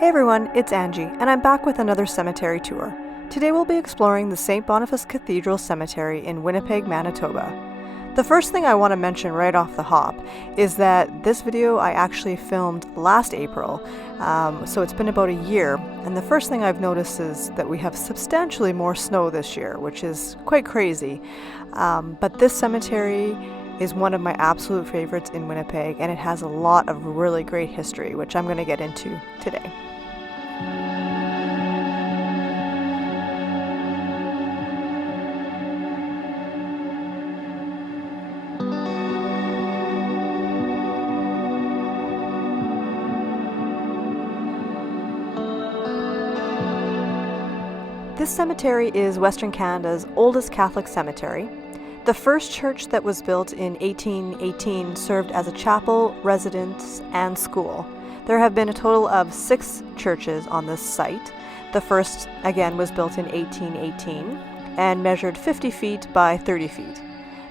Hey everyone, it's Angie, and I'm back with another cemetery tour. Today we'll be exploring the St. Boniface Cathedral Cemetery in Winnipeg, Manitoba. The first thing I want to mention right off the hop is that this video I actually filmed last April, so it's been about a year, and the first thing I've noticed is that we have substantially more snow this year, which is quite crazy. But this cemetery is one of my absolute favorites in Winnipeg, and it has a lot of really great history, which I'm going to get into today. This cemetery is Western Canada's oldest Catholic cemetery. The first church that was built in 1818 served as a chapel, residence, and school. There have been a total of 6 churches on this site. The first, again, was built in 1818 and measured 50 feet by 30 feet.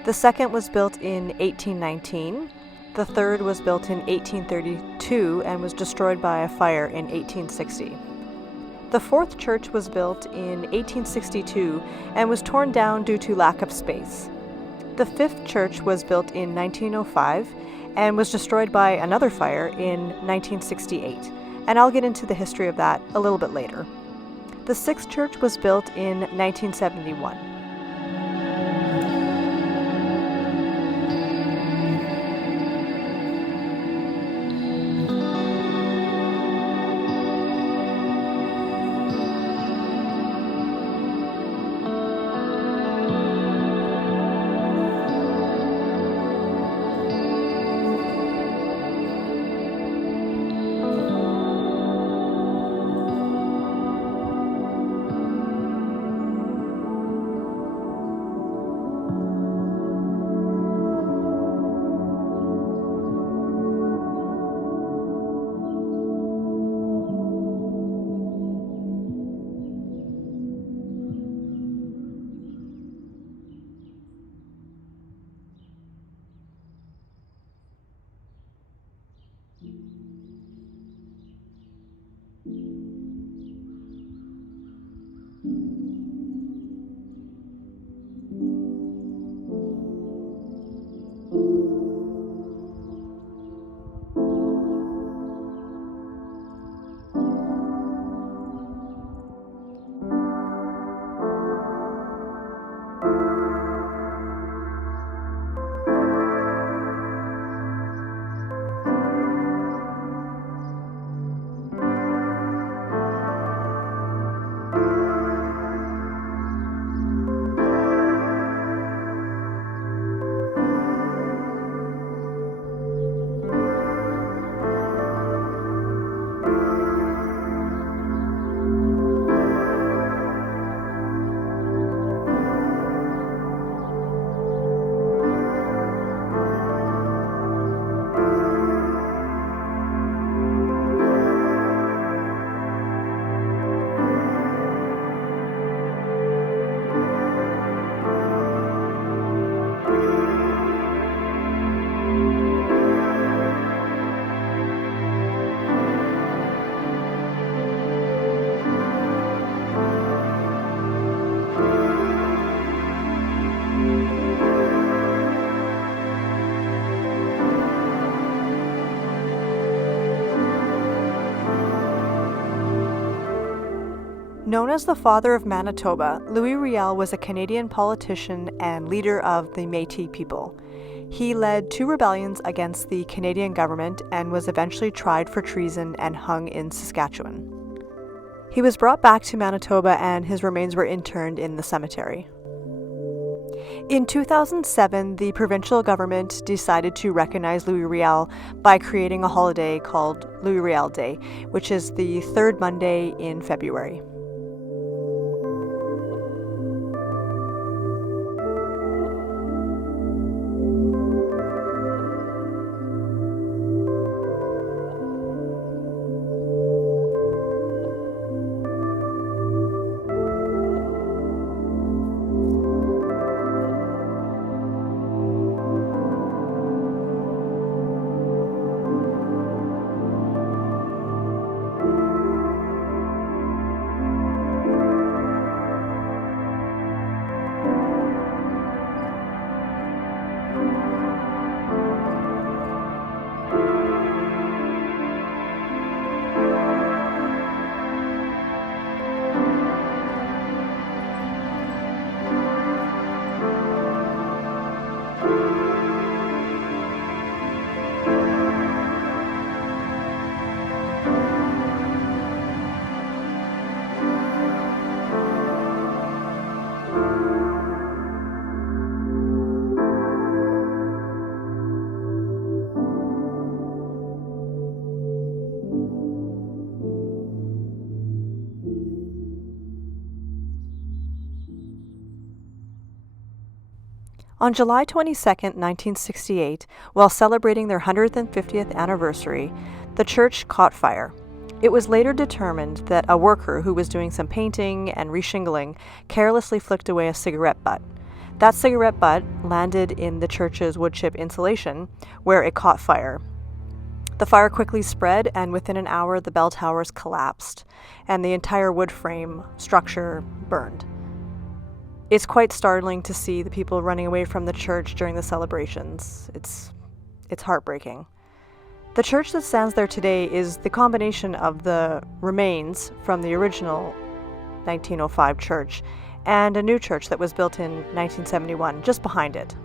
The second was built in 1819. The third was built in 1832 and was destroyed by a fire in 1860. The fourth church was built in 1862 and was torn down due to lack of space. The fifth church was built in 1905 and was destroyed by another fire in 1968, and I'll get into the history of that a little bit later. The sixth church was built in 1971. Known as the Father of Manitoba, Louis Riel was a Canadian politician and leader of the Métis people. He led 2 rebellions against the Canadian government and was eventually tried for treason and hung in Saskatchewan. He was brought back to Manitoba and his remains were interned in the cemetery. In 2007, the provincial government decided to recognize Louis Riel by creating a holiday called Louis Riel Day, which is the 3rd Monday in February. On July 22, 1968, while celebrating their 150th anniversary, the church caught fire. It was later determined that a worker who was doing some painting and reshingling carelessly flicked away a cigarette butt. That cigarette butt landed in the church's wood chip insulation, where it caught fire. The fire quickly spread, and within an hour the bell towers collapsed, and the entire wood frame structure burned. It's quite startling to see the people running away from the church during the celebrations. It's heartbreaking. The church that stands there today is the combination of the remains from the original 1905 church and a new church that was built in 1971, just behind it.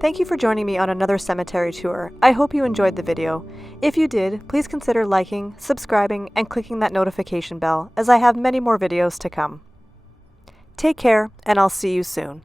Thank you for joining me on another cemetery tour. I hope you enjoyed the video. If you did, please consider liking, subscribing, and clicking that notification bell, as I have many more videos to come. Take care, and I'll see you soon.